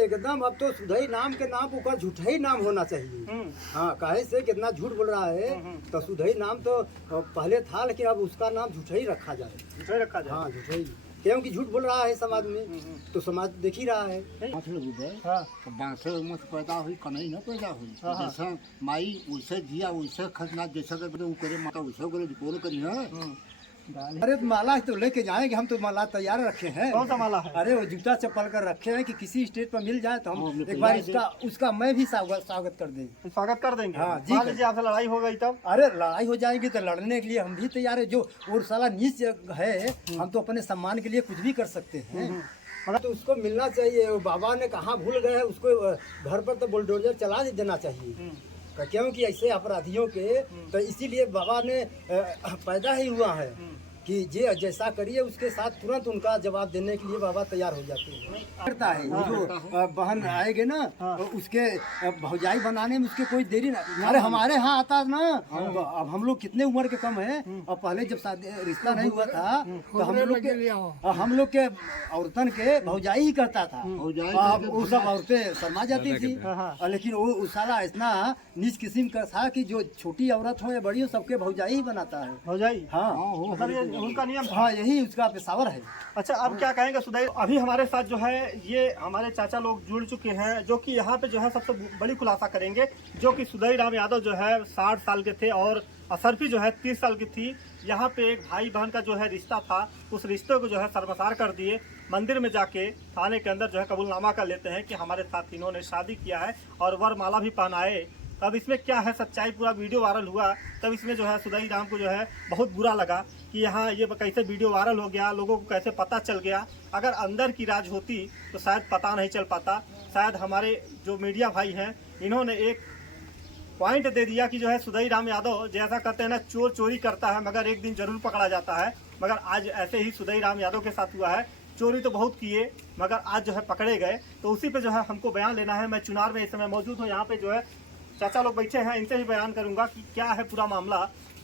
एकदम अब तो सुधई नाम के नाम ऊपर झूठा ही नाम होना चाहिए। हाँ, काहे से कितना झूठ बोल रहा है। तो सुधई नाम तो पहले था, लेकिन अब उसका नाम झूठा ही रखा जाए। झूठा ही रखा जाए। हाँ, झूठा ही, क्योंकि झूठ बोल रहा है समाज में, तो समाज देख ही रहा है। हाँ। तो बांसे में पैदा हुई कन्हई न पैदा हुई। जैसा माई वैसे जिया वैसे खजना, जैसा करे माता वैसे करे कोल करी है। अरे तो माला तो लेके जाएंगे हम, तो माला तैयार रखे हैं। कौन सा माला है? अरे वो जूता चप्पल कर रखे हैं कि किसी स्टेज पर मिल जाए तो हम हाँ, एक बार उसका मैं भी स्वागत कर दें। स्वागत कर देंगे। हाँ, जी। मान लीजिए आपसे लड़ाई हो गई तब? अरे लड़ाई हो जाएगी तो लड़ने के लिए हम भी तैयार है। जो और साला नीच है, हम तो अपने सम्मान के लिए कुछ भी कर सकते हैं। मगर तो उसको मिलना चाहिए। वो बाबा ने कहाँ भूल गए, उसको घर पर तो बुलडोजर चला देना चाहिए। क्योंकि ऐसे अपराधियों के तो इसीलिए बाबा ने पैदा ही हुआ है कि जे जैसा करिए उसके साथ तुरंत उनका जवाब देने के लिए बाबा तैयार हो जाते हैं। करता है वो जो बहन आएगे ना, तो उसके भौजाई बनाने में उसके कोई देरी ना। अरे हमारे यहाँ आता ना, तो अब हम लोग कितने उम्र के कम हैं, और पहले जब शादी रिश्ता नहीं हुआ था तो हम लोग के औरतन के भौजाई ही करता था। अब वो सब औरतें शर्मा जाती थी, लेकिन वो साला इतना नीच किस्म का था कि जो छोटी औरत हो या बड़ी हो सबके भौजाई ही बनाता है। भौजाई? हाँ, मतलब ये उनका नियम था। हाँ, यही उसका पेशावर है। अच्छा, अब क्या कहेंगे सुधई? अभी हमारे साथ जो है ये हमारे चाचा लोग जुड़ चुके हैं, जो कि यहाँ पे जो है सबसे बड़ी खुलासा करेंगे, जो कि सुधई राम यादव जो है 60 साल के थे और असरफी जो है 30 साल की थी। यहाँ पे एक भाई बहन का जो है रिश्ता था, उस रिश्ते को जो है सर्वसार कर दिए। मंदिर में जाके थाने के अंदर जो है कबूलनामा कर लेते हैं कि हमारे साथ इन्होंने शादी किया है और वरमाला भी पहनाए। अब इसमें क्या है सच्चाई, पूरा वीडियो वायरल हुआ, तब इसमें जो है सुधई राम को जो है बहुत बुरा लगा कि यहाँ ये कैसे वीडियो वायरल हो गया, लोगों को कैसे पता चल गया। अगर अंदर की राज होती तो शायद पता नहीं चल पाता। शायद हमारे जो मीडिया भाई हैं इन्होंने एक पॉइंट दे दिया कि जो है सुधई राम यादव जैसा कहते हैं ना, चोर चोरी करता है मगर एक दिन जरूर पकड़ा जाता है। मगर आज ऐसे ही सुधई राम यादव के साथ हुआ है। चोरी तो बहुत किए मगर आज जो है पकड़े गए। तो उसी पे जो है हमको बयान लेना है। मैं चुनार में इस समय मौजूद हूँ। यहाँ पे जो है चाचा लोग बैठे हैं, इनसे भी बयान करूंगा कि क्या है पूरा मामला,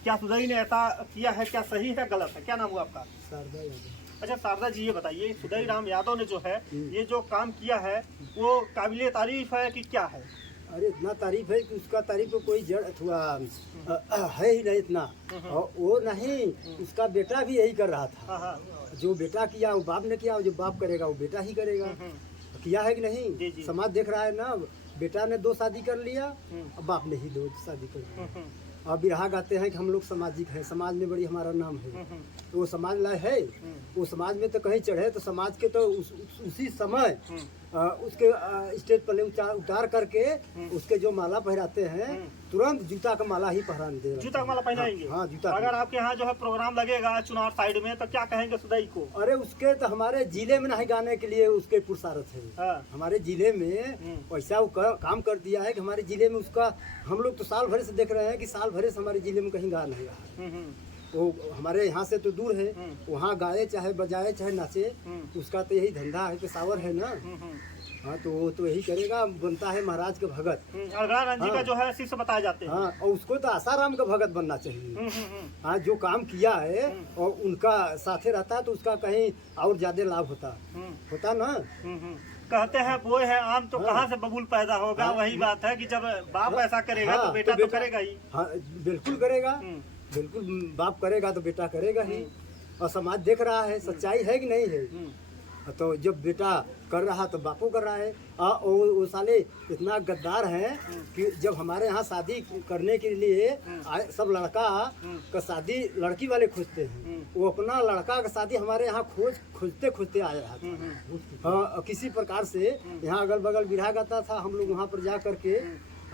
क्या सुधई ने ऐसा किया है, क्या सही है गलत है। क्या नाम हुआ आपका? शारदा यादव। अच्छा शारदा जी, ये बताइए सुधई राम यादव ने जो है ये जो काम किया है वो काबिले तारीफ है कि क्या है? अरे इतना तारीफ है कि उसका तारीफ को कोई जड़ अथवा है ही नहीं इतना। और वो नहीं, उसका बेटा भी यही कर रहा था। जो बेटा किया वो बाप ने किया, जो बाप करेगा वो बेटा ही करेगा। किया है कि नहीं? समाज देख रहा है ना, बेटा ने 2 शादी कर लिया, अब बाप ने ही 2 शादी कर लिया। अब बिरहा गाते हैं कि हम लोग सामाजिक हैं, समाज में बड़ी हमारा नाम है। तो वो समाज लाए है, वो समाज में तो कहीं चढ़े तो समाज के तो उसी समय उसके स्टेज पर उतार करके उसके जो माला पहराते हैं, तुरंत जूता का माला ही पहराने दे। जूता का माला पहनाएंगे? हाँ, जूता। अगर आपके यहाँ जो है प्रोग्राम लगेगा चुनार साइड में तो क्या कहेंगे सुधई को? अरे उसके तो हमारे जिले में नहीं गाने के लिए उसके पुरुषार्थ है। हमारे जिले में वैसा वो काम कर दिया है कि हमारे जिले में उसका, हम लोग तो साल भर से देख रहे हैं कि साल भर से हमारे जिले में कहीं गा नहीं रहा। वो हमारे यहाँ से तो दूर है, वहाँ गाए चाहे बजाए चाहे नाचे, उसका तो यही धंधा है, पेशावर है ना। हाँ, तो वो तो यही करेगा, बनता है महाराज के भगत। जी का जो है शिष्य बताए जाते हैं। हाँ, और उसको तो आसाराम का भगत बनना चाहिए। हाँ, जो काम किया है और उनका साथे रहता तो उसका कहीं और ज्यादा लाभ होता ना। कहते हैं बोए है आम तो कहाँ से बबूल पैदा होगा। वही बात है कि जब बाप ऐसा करेगा तो बेटा तो करेगा ही। हाँ, बिल्कुल करेगा, बिल्कुल बाप करेगा तो बेटा करेगा ही। और समाज देख रहा है, सच्चाई है कि नहीं है। तो जब बेटा कर रहा तो बापू कर रहा है। वो साले इतना गद्दार हैं कि जब हमारे यहाँ शादी करने के लिए सब लड़का का शादी लड़की वाले खोजते हैं, वो अपना लड़का का शादी हमारे यहाँ खोजते आ रहा था। हाँ, किसी प्रकार से यहाँ अगल बगल बिरहा गाता था, हम लोग वहाँ पर जा करके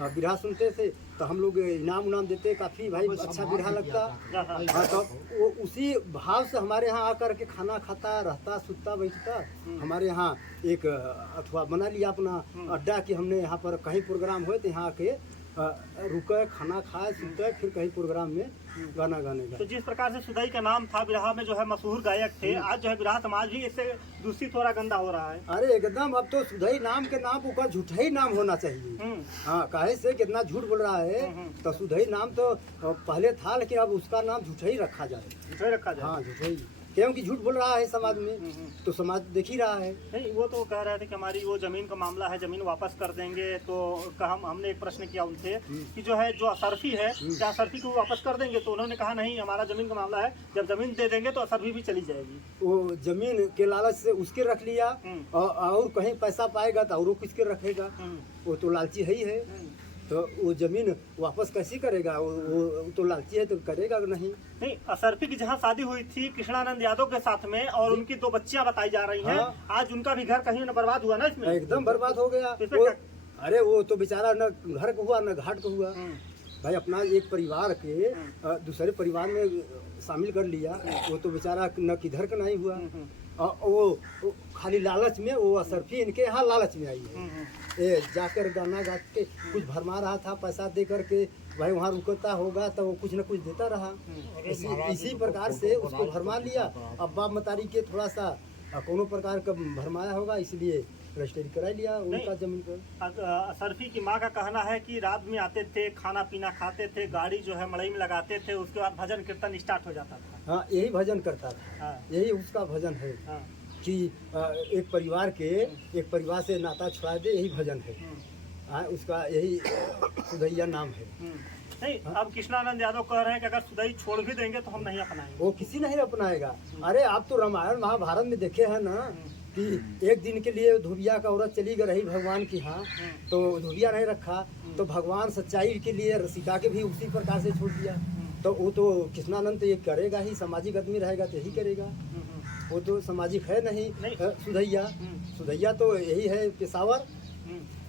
बिरहा सुनते थे तो हम लोग इनाम उनाम देते, काफी भाई अच्छा बिरहा लगता। हाँ, तो वो उसी भाव से हमारे यहाँ आकर के खाना खाता रहता, सुतता बैठता। हमारे यहाँ एक अथवा बना लिया अपना अड्डा कि हमने यहाँ पर कहीं प्रोग्राम हुए तो यहाँ आके रुके, खाना खाए, सुते, फिर कहीं प्रोग्राम में गाना गाने का। तो जिस प्रकार से सुधई का नाम था बिरहा में जो है मशहूर गायक थे, आज जो है बिरहा समाज भी इससे दूषित थोड़ा गंदा हो रहा है। अरे एकदम अब तो सुधई नाम के नाम ऊपर झूठा ही नाम होना चाहिए। हाँ, काहे से कितना झूठ बोल रहा है। तो सुधई नाम तो पहले था, लेकिन अब उसका नाम झूठा ही रखा जाए। झूठा ही रखा जाए। हाँ, झूठा ही। क्योंकि झूठ बोल रहा है समाज में, तो समाज देख ही रहा है। नहीं, वो तो कह रहे थे कि हमारी वो जमीन का मामला है, जमीन वापस कर देंगे। तो हमने एक प्रश्न किया उनसे कि जो है जो असरफी है, क्या असरफी को वापस कर देंगे? तो उन्होंने कहा नहीं, हमारा जमीन का मामला है, जब जमीन दे देंगे तो असरफी भी चली जाएगी। वो जमीन के लालच से उसके रख लिया, और कहीं पैसा पाएगा तो और किसके रखेगा, वो तो लालची है ही है। तो वो जमीन वापस कैसे करेगा? वो तो लालची है, तो करेगा नहीं। नहीं, असरफी की जहाँ शादी हुई थी कृष्णानंद यादव के साथ में, और उनकी 2 बच्चियां बताई जा रही हैं, आज उनका भी घर कहीं न बर्बाद हुआ ना इसमें? एकदम बर्बाद हो गया। अरे वो तो बेचारा न घर को हुआ न घाट को हुआ। भाई अपना एक परिवार के दूसरे परिवार में शामिल कर लिया, वो तो बेचारा न किधर का नहीं हुआ। वो खाली लालच में, वो असरफी इनके यहाँ लालच में आई है। जाकर गाना गा के कुछ भरमा रहा था, पैसा दे करके भाई वहाँ रुकता होगा तो वो कुछ न कुछ देता रहा। इसी प्रकार से उसको भरमा लिया। अब बाप मतारी के थोड़ा सा कोनो प्रकार का भरमाया होगा, इसलिए रजिस्ट्री करा लिया उनका जमीन पर। असरफी की माँ का कहना है कि रात में आते थे, खाना पीना खाते थे, गाड़ी जो है मड़ई में लगाते थे, उसके बाद भजन कीर्तन स्टार्ट हो जाता था। हाँ, यही भजन करता था। यही उसका भजन है कि एक परिवार से नाता छुड़ा दे, यही भजन है। उसका यही सुधैया नाम है। नहीं, अब कृष्णानंद यादव कह रहे हैं कि अगर सुधई छोड़ भी देंगे तो हम नहीं अपनाएंगे। वो किसी नहीं अपनाएगा। अरे आप तो रामायण महाभारत में देखे हैं ना कि एक दिन के लिए धोबिया का औरत चली गई रही भगवान की यहाँ, तो धोबिया नहीं रखा, तो भगवान सच्चाई के लिए सीता के भी उसी प्रकार से छोड़ दिया। तो वो तो कृष्णानंद तो ये करेगा ही, सामाजिक आदमी रहेगा तो यही करेगा। वो तो सामाजिक है नहीं। सुधैया तो यही है पेशावर।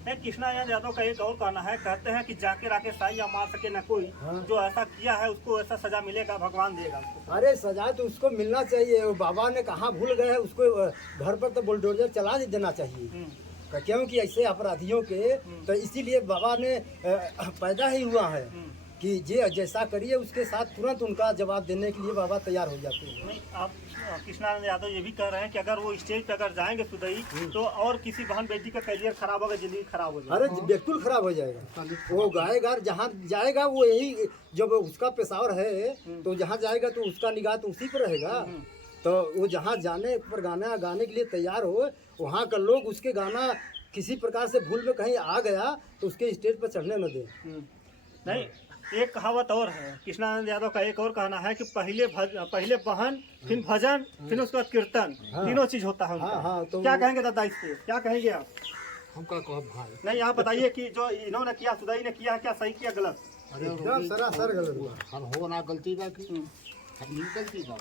कृष्णानंद यादव का एक और कहना है, कहते हैं कि जाके राकेश साई या मार सके न कोई, जो ऐसा किया है उसको ऐसा सजा मिलेगा, भगवान देगा उसको। अरे सजा तो उसको मिलना चाहिए। वो बाबा ने कहाँ भूल गए, उसको घर पर तो बुलडोजर चला देना चाहिए। क्योंकि ऐसे अपराधियों के तो इसीलिए बाबा ने पैदा ही हुआ है कि जैसा करिए उसके साथ तुरंत उनका जवाब देने के लिए बाबा तैयार हो जाते हैं। नहीं, आप कृष्णानंद यादव ये भी कह रहे हैं कि अगर वो स्टेज पे अगर जाएंगे सुधई, तो और किसी बहन बेटी का करियर खराब होगा, जिंदगी खराब हो जाएगी। अरे बिल्कुल खराब हो जाएगा। वो गाएगा, जहाँ जाएगा वो यही, जब उसका पेशावर है तो जहाँ जाएगा तो उसका निगाह तो उसी पर रहेगा। तो वो जहाँ जाने पर गाना गाने के लिए तैयार हो, वहाँ का लोग उसके गाना किसी प्रकार से भूल में कहीं आ गया तो उसके स्टेज पर चढ़ने न दे। नहीं, एक कहावत और है कृष्णानंद यादव का, एक और कहना है कि पहले बहन, फिर भजन, फिर उसके बाद कीर्तन, तीनों चीज होता है उनका। तो क्या कहेंगे दादा इस पे, क्या कहेंगे आप? हमका कहो भाई। नहीं, आप बताइए कि जो इन्होंने किया, सुधई ने किया, क्या सही किया गलत? एकदम सरासर गलत हुआ। हम हो ना गलती बा की अपनी गलती बा।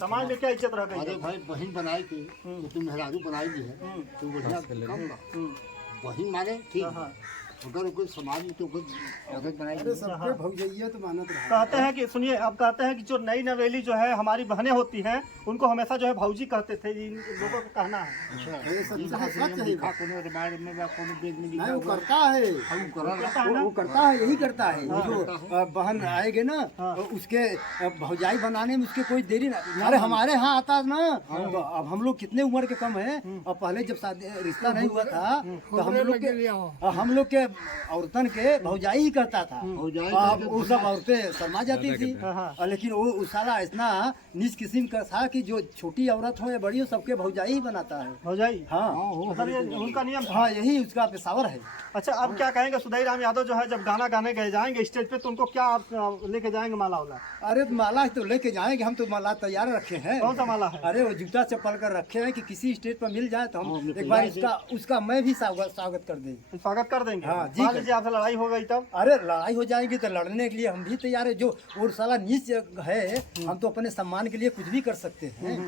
समाज में क्या इज्जत रह गई? अरे भाई बहन बनाई के तो तुम मेहरारू बनाई दी है, तो बढ़िया कम बा। बहन माने ठीक, अगर कोई समाज में तो औरत बनाई। अरे सबके भौजैया तो मानत रहा। कहते हैं कि सुनिए, अब कहते हैं कि जो नई नवेली जो है हमारी बहनें होती हैं, उनको हमेशा जो है भौजी कहते थे, इन लोगों का कहना है। वो करता है, वो करता है, यही करता है। जो बहन आएगी ना उसके भौजाई बनाने में उसके कोई देरी ना। अरे हमारे यहाँ आता ना, तो अब हम लोग कितने उम्र के कम है, और पहले जब शादी रिश्ता नहीं हुआ था तो हम लोग के औरतन के भौजाई ही करता था। अब वो सब औरतें शर्मा जाती थी, लेकिन वो साला इतना नीच किस्म का था कि जो छोटी औरत हो या बड़ी हो सबके भौजाई ही बनाता है। भौजाई? हाँ, उनका नियम। हाँ, यही उसका पेशावर है। अच्छा, अब क्या कहेंगे सुधई राम यादव जो है जब गाना गाने गए जाएंगे स्टेज पे, तो उनको क्या आप लेके जाएंगे, माला वाला? अरे माला तो लेके जाएंगे, हम तो माला तैयार रखे हैं। कौन सा माला है? अरे वो जूता चप्पल कर रखे हैं कि किसी स्टेज पर मिल जाए तो हम एक बार उसका मैं भी स्वागत कर देंगे। स्वागत कर देंगे। हाँ जी। मान लीजिए आपसे लड़ाई हो गई तब? अरे लड़ाई हो जाएगी तो लड़ने के लिए हम भी तैयार है। जो और साला नीच है, हम तो अपने सम्मान के लिए कुछ भी कर सकते हैं।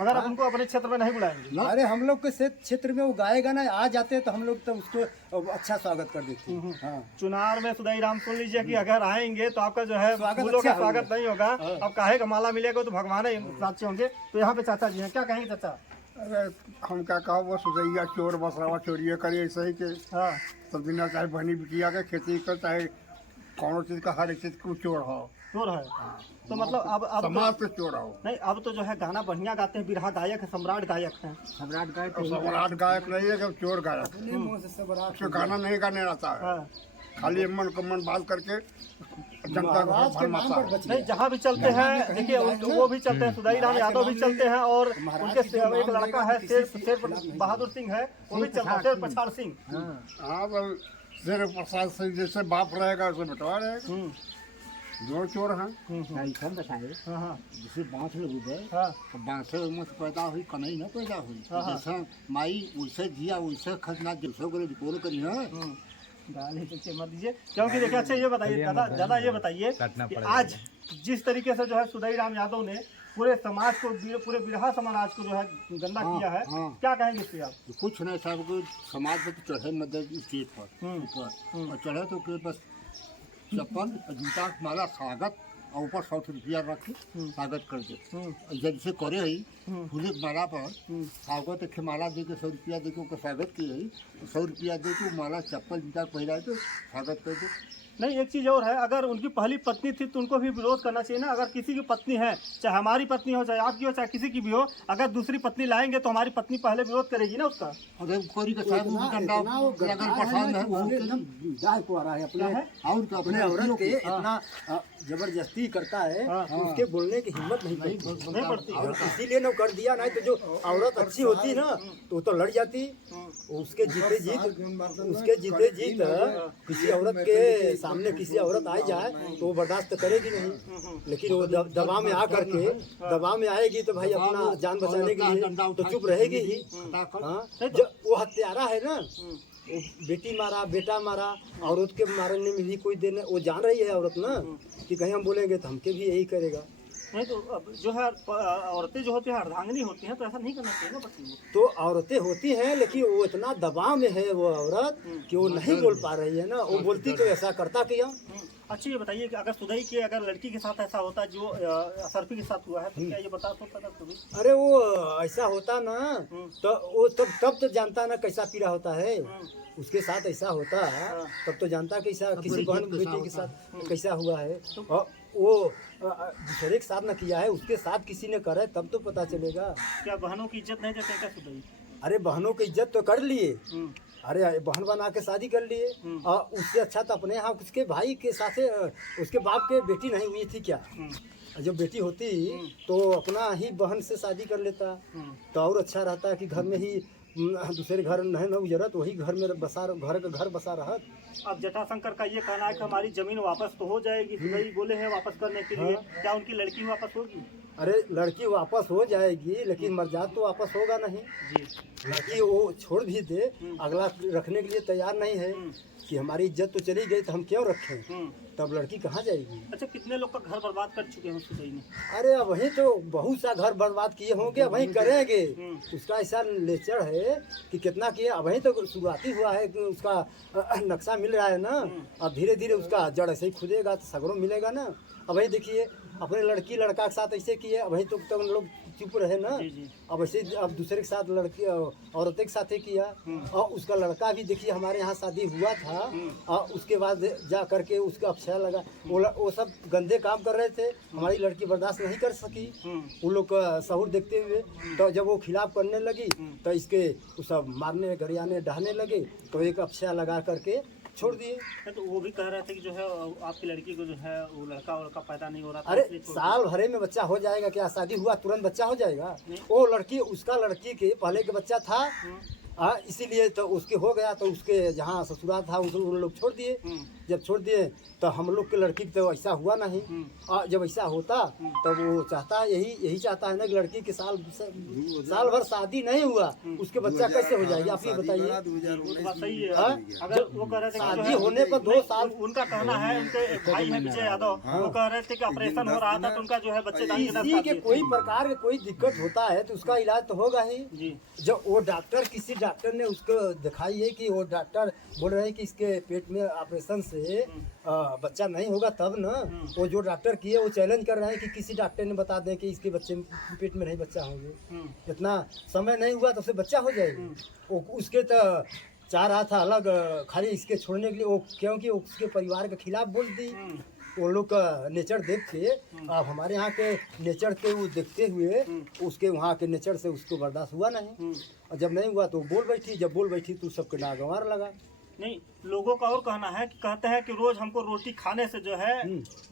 मगर आप उनको अपने क्षेत्र में नहीं बुलाएंगे? अरे हम लोग के क्षेत्र में वो गाएगा ना, आ जाते तो हम लोग तो उसको अच्छा स्वागत कर देते हैं। हाँ। चुनार में सुधई राम सुन लीजिए कि अगर आएंगे तो आपका जो है फूलों का स्वागत नहीं होगा। अब काहे का माला मिलेगा तो भगवान ही साक्षी होंगे। तो यहाँ पे चाचा जी हैं, क्या कहेंगे चाचा? अरे हम क्या कहा, वो सुधैया चोर बसरावा चोरिया करे ऐसे ही के। हाँ, सब दिन चाहे बहनी बिटिया के खेती कर, चाहे कौन चीज का, हर एक चीज को चोर हो। चोर है। तो मतलब अब समाज से चोर हो। नहीं, अब तो जो है गाना बढ़िया गाते हैं, बिरहा गायक है, सम्राट गायक है। सम्राट गायक सम्राट गायक नहीं है, चोर गायक। उसको गाना नहीं गाने आता है। खाली मन को मन बात करके जनता को महाराज के नाम भरमाता पर है। बच नहीं, गए। जहाँ भी चलते हैं देखिए वो भी चलते हैं, सुधाई राम यादव भी चलते हैं, और उनके एक लड़का है शेर बहादुर सिंह है, वो भी चलता है, शेर पछाड़ सिंह। हाँ तो शेर प्रसाद सिंह जैसे बाप रहेगा वैसे बेटवा रहेगा, जोड़ चोर हैं। ऐसा बताए हाँ हाँ जैसे बांस लग गए हाँ तो बांसे में से पैदा हुई कन्हई न पैदा हुई, हाँ, हाँ। जैसा माई वैसे जिया वैसे खजना जैसे करे रिकॉर्ड करी है। गाली तो मत दीजिए, क्योंकि देखिए अच्छा ये बताइए दादा ये बताइए कि आज जिस तरीके से जो है सुधाई राम यादव ने पूरे समाज को, पूरे बिरहा समाज को जो है गंदा हाँ, किया है, हाँ। क्या कहेंगे इस पे आप? कुछ नहीं साहब को समाज में तो चढ़े मदद स्टेज पर ऊपर और चढ़े तो के बस चप्पल जूता माला स्वागत और ऊपर 100 रुपया रख के स्वागत कर दे। जैसे करे ही फूले के माला पर स्वागत के माला दे के 100 रुपया दे के उनका स्वागत किए ही, 100 रुपया दे के माला चप्पल जूता पहना के स्वागत कर दे। नहीं, एक चीज़ और है, अगर उनकी पहली पत्नी थी तो उनको भी विरोध करना चाहिए ना। अगर किसी की पत्नी है, चाहे हमारी पत्नी हो, चाहे आपकी हो, चाहे किसी की भी हो, अगर दूसरी पत्नी लाएंगे तो हमारी पत्नी पहले विरोध करेगी ना उसका। अरे कोरी का साहब वो डंडा अगर पसंद है वो एकदम दाह को आ रहा है अपने और का अपने औरत के इतना जबरदस्ती करता है, उसके बोलने की हिम्मत नहीं पड़ती। और इसीलिए ना कर दिया, नहीं तो जो औरत अच्छी होती ना तो वो तो लड़ जाती। उसके जीते जीत किसी औरत के सामने किसी औरत आ जाए तो वो बर्दाश्त करेगी नहीं, लेकिन वो दबाव में आ करके दबाव में आएगी तो भाई अपना जान बचाने के लिए तो चुप रहेगी ही। हाँ, जब वो हत्यारा है ना, वो बेटी मारा, बेटा मारा, औरत के मारने में भी कोई देर नहीं। वो जान रही है औरत ना कि कहीं हम बोलेंगे तो हमके भी यही करेगा। नहीं तो अब जो है औरतें जो होती हैं अर्धांगिनी होती हैं, तो ऐसा नहीं करना चाहिए ना बच्ची को। तो औरतें होती हैं, लेकिन वो इतना दबाव में है वो औरत कि वो नहीं बोल पा रही है ना। वो बोलती तो ऐसा करता क्या। अच्छा ये बताइए कि अगर सुधई के अगर लड़की के साथ ऐसा होता जो असरफी के साथ हुआ है, तो क्या ये बता सकता था सुधई? अरे वो ऐसा होता ना तो वो तब तो जानता ना कैसा पीड़ा होता है। उसके साथ ऐसा होता तब तो जानता कैसा किसी बहन बेटी के साथ कैसा हुआ है। और वो दूसरे के साथ न किया है, उसके साथ किसी ने करा है तब तो पता चलेगा। क्या बहनों की इज्जत नहीं देते क्या सुधई? अरे बहनों की इज्जत तो कर लिए, अरे बहन बना के शादी कर लिए, और उससे अच्छा तो अपने यहाँ उसके भाई के साथ उसके बाप के बेटी नहीं हुई थी क्या। जब बेटी होती तो अपना ही बहन से शादी कर लेता तो और अच्छा रहता कि घर में ही दूसरे घर नहीं न उजरत, वही घर में घर बसा रहत। अब जटाशंकर का ये कहना है कि हमारी जमीन वापस तो हो जाएगी, सुधई बोले हैं वापस करने के लिए, क्या उनकी लड़की वापस होगी? अरे लड़की वापस हो जाएगी, लेकिन मर्जाद तो वापस होगा नहीं जी। लड़की वो छोड़ भी दे, अगला रखने के लिए तैयार नहीं है कि हमारी इज्जत तो चली गई तो हम क्यों रखें, तब लड़की कहाँ जाएगी। अच्छा, कितने लोग का घर बर्बाद कर चुके हैं सुधई ने? अरे वही तो बहुत सा घर बर्बाद किए होंगे, वही करेंगे। उसका ऐसा नेचर है कि कितना किए, वही तो शुरुआती हुआ है कि उसका नक्शा मिल रहा है ना। अब धीरे धीरे उसका जड़ ऐसे ही खुदेगा तो सगरों मिलेगा ना। अब वही देखिए अपने लड़की लड़का के साथ ऐसे किए, वही तो लोग चुप रहे ना। अब ऐसे अब दूसरे के साथ लड़की औरत के साथ ही किया, और उसका लड़का भी देखिए हमारे यहाँ शादी हुआ था, और उसके बाद जा करके उसका अफसर लगा। वो सब गंदे काम कर रहे थे, हमारी लड़की बर्दाश्त नहीं कर सकी उन लोग का सहूर देखते हुए। तो जब वो खिलाफ करने लगी तो इसके सब मारने गरियाने डहाने लगे, तो एक अफसर लगा करके छोड़ दिए। तो वो भी कह रहे थे कि जो है आपकी लड़की को जो है वो लड़का पैदा नहीं हो रहा था। अरे साल भरे में बच्चा हो जाएगा क्या? शादी हुआ तुरंत बच्चा हो जाएगा? वो लड़की उसका लड़की के पहले के बच्चा था, इसीलिए तो उसके हो गया, तो उसके जहाँ ससुराल था उन लोग छोड़ दिए। जब छोड़ दिए तो हम लोग के लड़की तो ऐसा हुआ नहीं। और जब ऐसा होता तब वो चाहता यही चाहता है ना कि लड़की के साल भर शादी नहीं हुआ, उसके बच्चा कैसे हो जाएगी? आप ये बताइए। सही है। अगर वो कह रहे थे शादी होने पर 2 साल, उनका कहना है, उनके भाई है विजय यादव, वो कह रहे थे कि ऑपरेशन हो रहा था तो उनका जो है बच्चेदानी किसी के कोई प्रकार के कोई दिक्कत होता है तो उसका इलाज तो होगा ही। जब वो डॉक्टर किसी डॉक्टर ने उसको दिखाई है कि वो डॉक्टर बोल रहे हैं कि इसके पेट में ऑपरेशन से बच्चा नहीं होगा, तब ना वो जो डॉक्टर किए वो चैलेंज कर रहे हैं कि किसी डॉक्टर ने बता दें कि इसके बच्चे पेट में नहीं बच्चा होंगे। इतना समय नहीं हुआ तो उसे बच्चा हो जाएगी। वो उसके तो चाह रहा था अलग खाली इसके छोड़ने के लिए, वो क्योंकि उसके परिवार के खिलाफ बोल दी। वो लोग का नेचर देख के, अब हमारे यहाँ के नेचर के वो देखते हुए उसके वहाँ के नेचर से उसको बर्दाश्त हुआ नहीं, और जब नहीं हुआ तो बोल बैठी। जब बोल बैठी तो सबके नागवार लगा। नहीं, लोगों का और कहना है कि कहते हैं कि रोज हमको रोटी खाने से जो है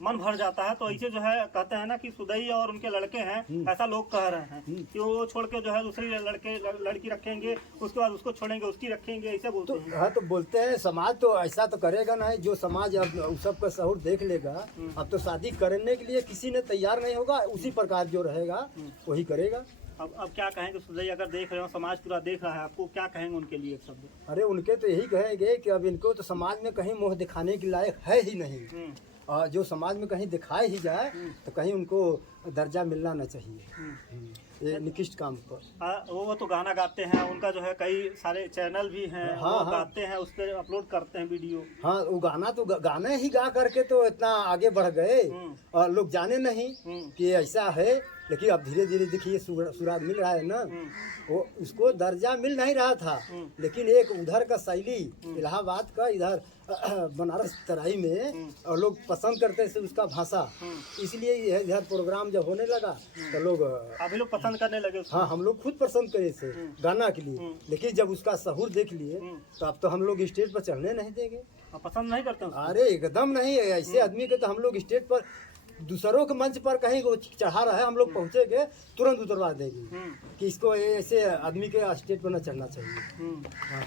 मन भर जाता है, तो ऐसे जो है कहते हैं ना कि सुदई और उनके लड़के हैं, ऐसा लोग कह रहे हैं कि वो छोड़ के जो है दूसरी लड़की रखेंगे, उसके बाद उसको छोड़ेंगे, उसकी रखेंगे, ऐसे बोलते हैं। हाँ, तो बोलते हैं समाज तो ऐसा तो करेगा नहीं, जो समाज अब उस सब का शहूर देख लेगा। अब तो शादी करने के लिए किसी ने तैयार नहीं होगा, उसी प्रकार जो रहेगा वही करेगा। अब क्या कहेंगे सुदई, अगर देख रहे हो समाज पूरा देख रहा है आपको, क्या कहेंगे उनके लिए एक शब्द? अरे उनके तो यही कहेंगे कि अब इनको तो समाज में कहीं मुँह दिखाने के लायक है ही नहीं, और जो समाज में कहीं दिखाए ही जाए तो कहीं उनको दर्जा मिलना न चाहिए ये निकृष्ट काम पर। वो तो गाना गाते हैं, उनका जो है कई सारे चैनल भी हैं, हाँ, वो हाँ। गाते हैं, उस पर अपलोड करते हैं वीडियो। हाँ, वो गाना तो गाने ही गा करके तो इतना आगे बढ़ गए, और लोग जाने नहीं कि ऐसा है। लेकिन अब धीरे धीरे देखिए सुराग मिल रहा है ना, वो उसको दर्जा मिल नहीं रहा था, लेकिन एक उधर का शैली इलाहाबाद का इधर बनारस तराई में और लोग पसंद करते थे उसका भाषा, इसलिए इधर प्रोग्राम जब होने लगा तो लोग अभी लोग पसंद करने लगे उसको। हाँ, हम लोग खुद पसंद करे थे गाना के लिए, लेकिन जब उसका शहूर देख लिए तो अब तो हम लोग स्टेज पर चढ़ने नहीं देंगे। पसंद नहीं करते उसको? अरे एकदम नहीं, ऐसे आदमी के तो हम लोग स्टेज पर दूसरों के मंच पर कहीं वो चढ़ा रहा है, हम लोग पहुँचेंगे तुरंत उतरवा देंगे कि इसको ऐसे आदमी के स्टेज पर न चढ़ना चाहिए। हाँ।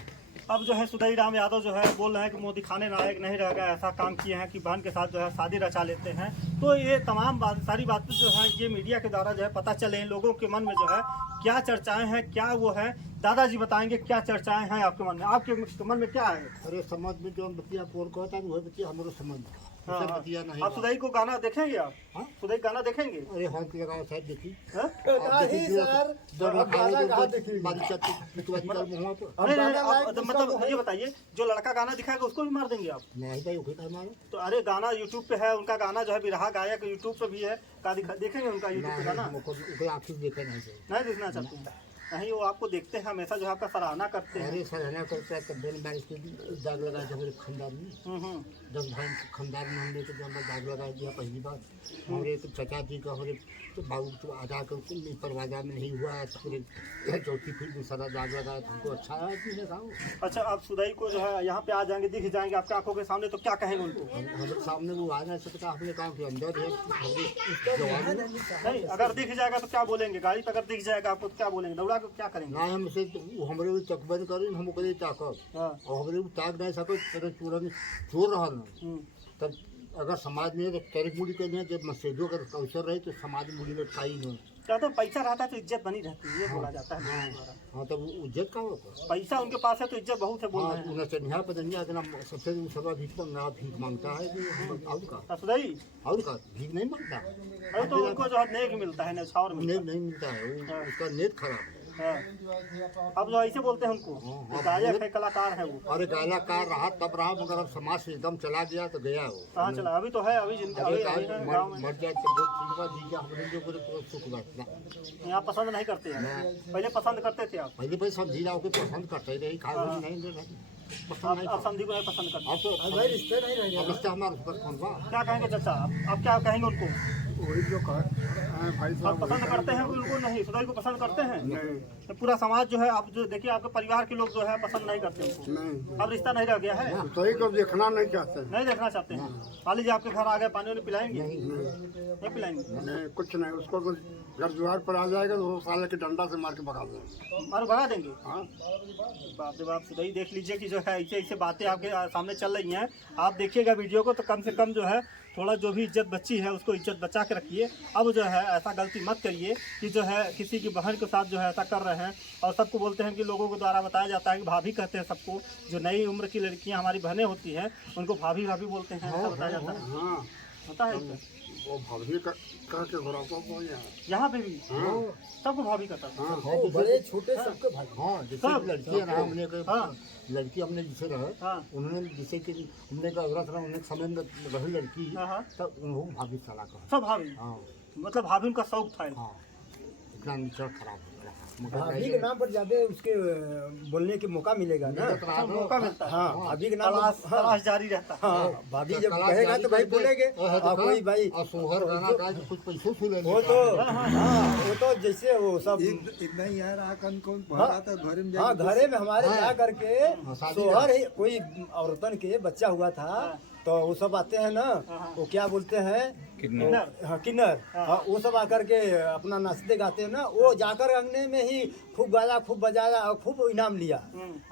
अब जो है सुदई राम यादव जो है बोल रहे हैं कि मोदी खाने लायक नहीं रह गया, ऐसा काम किए हैं कि बहन के साथ जो है शादी रचा लेते हैं। तो ये तमाम सारी बातें जो है ये मीडिया के द्वारा जो है पता चले, लोगों के मन में जो है क्या चर्चाएं हैं, क्या वो है, दादाजी बताएंगे क्या चर्चाएं हैं आपके मन में, आपके मन में क्या है? अरे समाज में जो बतिया पोर कहता है वह बतिया हमारे समझ हाँ, हाँ। बतिया नहीं। आप सुदई को गाना देखेंगे? आप हाँ? सुदई गाना देखेंगे? अरे हाथ लगाओ शायद देखी हाँ? मतलब ये बताइए, जो लड़का गाना दिखाएगा उसको भी मार देंगे आप? नहीं भाई उठे का मारो तो अरे गाना यूट्यूब पे है, उनका गाना जो है बिरहा गायक यूट्यूब पे भी है, देखेंगे उनका यूट्यूब पे गाना? नहीं आखिर देखे नहीं चाहिए। नहीं देखना चाहते हैं? नहीं, वो आपको देखते हैं हमेशा, जो आपका सराहना करते हैं। अरे सराहना करता है तब मैंने बारिश की दाग लगा दिया हमारे खानदान में। जब भाई खानदान में हमने तो जब दाग लगा दिया पहली बार, हमारे तो चचा जी का हमारे तो बाबू तो आधा कर परवाजा में नहीं हुआ, फिर चौथी फिर दूसरा दाग लगाया तो हमको अच्छा है साहब। अच्छा, आप सुदई को जो है यहाँ पे आ जाएंगे, दिख जाएंगे आपके आंखों के सामने, तो क्या कहेंगे उनको? हमारे सामने वो आ नहीं सकता, हमने कहा कि अंदर है नहीं, अगर दिख जाएगा तो क्या बोलेंगे? गाड़ी पे अगर दिख जाएगा आपको तो क्या बोलेंगे? दौड़ा के क्या करेंगे? ना हमसे हमारे तकबर करें हम करे ताकत हाँ। और हमारे ताक नहीं सको तेरे चोर रहा ना तब अगर समाज में तो तेरे मुड़ी के लिए जब मस्जिदों का अवसर रहे तो समाज मुड़ी लटकाई नहीं। क्या तो पैसा रहता है तो इज्जत बनी रहती है, ये बोला जाता है। हाँ तब इज्जत का होता पैसा उनके पास है तो इज्जत बहुत है, बोल रहे हैं। चन्हा पदनिया इतना सबसे सदा भीख मांगता है और का सुदई और का भीख नहीं मांगता। अरे तो उनको जो है नेक मिलता है, न्यौछावर मिलता नहीं मिलता है, उसका नेट खराब है। है। अब जो ऐसे बोलते हैं उनको, गायक है, कलाकार है वो। अरे कलाकार रहा तब रहा, मगर अब समाज से एकदम चला गया तो गया वो। कहाँ चला? अभी तो है, अभी जिंदा अरे है गाँव में। मर जाए तो बहुत ठीक बात है, हमने जो पूरे पूरा सुख बैठना। यहाँ पसंद नहीं करते हैं, पहले पसंद करते थे आप? पहले भाई सब जिला के पसंद करते रही, खा नहीं दे रहे पसंद नहीं आप समझी को नहीं पसंद करते? अब तो भाई रिश्ते नहीं रह अब रिश्ता हमारा ऊपर कौन बा। क्या कहेंगे चाचा, आप क्या कहेंगे उनको? वही जो भाई आप साहब पसंद करते हैं उनको? नहीं, सुदई को पसंद करते हैं? तो पूरा समाज जो है, आप जो देखिए आपके परिवार के लोग जो है पसंद नहीं करते उनको। नहीं, अब रिश्ता नहीं रह गया है, सही को देखना नहीं चाहते। नहीं देखना चाहते हैं। मान लीजिए आपके घर आ गए, पानी वानी पिलाएंगे? नहीं पिलाएंगे? नहीं, कुछ नहीं, उसको तो घर द्वार पर आ जाएगा तो वो साले के डंडा से मार के भगा देंगे। मारो भगा देंगे? हाँ, बाप रे बाप, सुदई देख लीजिए कि जो है ऐसे ऐसे बातें आपके सामने चल रही हैं। आप देखिएगा वीडियो को तो कम से कम जो है थोड़ा जो भी इज्जत बची है उसको इज्जत बचा के रखिए। अब जो है ऐसा गलती मत करिए कि जो है किसी की बहन के साथ जो है ऐसा कर रहे हैं। और सबको बोलते हैं कि लोगों के द्वारा बताया जाता है कि भाभी कहते हैं सबको, जो नई उम्र की लड़कियां हमारी बहनें होती हैं उनको भाभी भाभी बोलते हैं, ऐसा बताया जाता है। हाँ, होता है क्या? वो भाभी कह के घुराता तो यहाँ पे भी हाँ, सबको भाभी कहता है। वो बड़े छोटे सबके भाई। हाँ जैसे लड़की रहा हमने हाँ। लड़की हमने जिसे रहा हाँ। उन्होंने जैसे कि हमने का औरत रहा उन्हें समय में रही लड़की हाँ, हाँ। तब उन्होंने भाभी चला कर। सब भाभी, हाँ मतलब भाभी उनका शौक था। हाँ इतना नीचा खराब हो रहा है। भाभी के नाम पर ज्यादा उसके बोलने की मौका मिलेगा ना। सब मौका मिलता है, हाँ भाभी के नाम तलाश हाँ, तलाश जारी रहता है। हाँ भाभी जब कहेगा तो भाई बोलेंगे। और कोई भाई और सोहर गाना का कुछ पैसे से ले वो तो हाँ वो तो जैसे वो सब इतना ही यार कौन कौन हाँ, भरा था घरे में हाँ घरे में हमारे जा करके शादी सोहर ही कोई औरतन के बच्चा हुआ था तो वो सब आते हैं ना, वो क्या बोलते हैं हाँ किन्नर, हाँ वो सब आकर के अपना नाचते गाते हैं ना, वो जाकर अंगने में ही खूब गाया खूब बजाया और खूब इनाम लिया।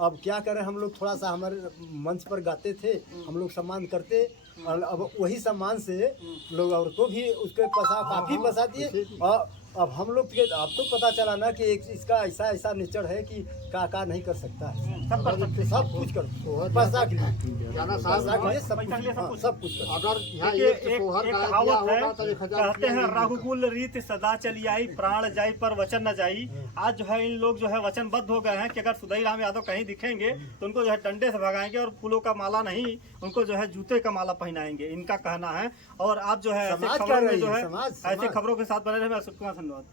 अब क्या करें हम लोग, थोड़ा सा हमारे मंच पर गाते थे, हम लोग सम्मान करते और अब वही सम्मान से लोग औरतों भी उसके काफी पसा दिए। और अब हम लोग के अब तो पता चला ना कि इसका ऐसा ऐसा नेचर है कि का नहीं कर सकता है, सब कर सकते हैं। सब कुछ कर पैसा के लिए, गाना पैसा के लिए सब पैसा के लिए कुछ, सब हाँ, कुछ। सब कुछ कर। अगर यहाँ देखिए, एक सोहर एक गाया कहावत है, होगा तो 1000 कहते हैं रुपया रघुकुल रीत सदा चली आई, प्राण जाई पर वचन न जाई। आज जो है इन लोग जो है वचनबद्ध हो गए हैं कि अगर सुधई राम यादव कहीं दिखेंगे तो उनको जो है डंडे से भगाएंगे और फूलों का माला नहीं, उनको जो है जूते का माला पहनाएंगे, इनका कहना है। और आप जो है ऐसे समाज खबरों कर में रही जो है, है समाज, ऐसे समाज। खबरों के साथ बने रहे। मैं अशोक कुमार, धन्यवाद।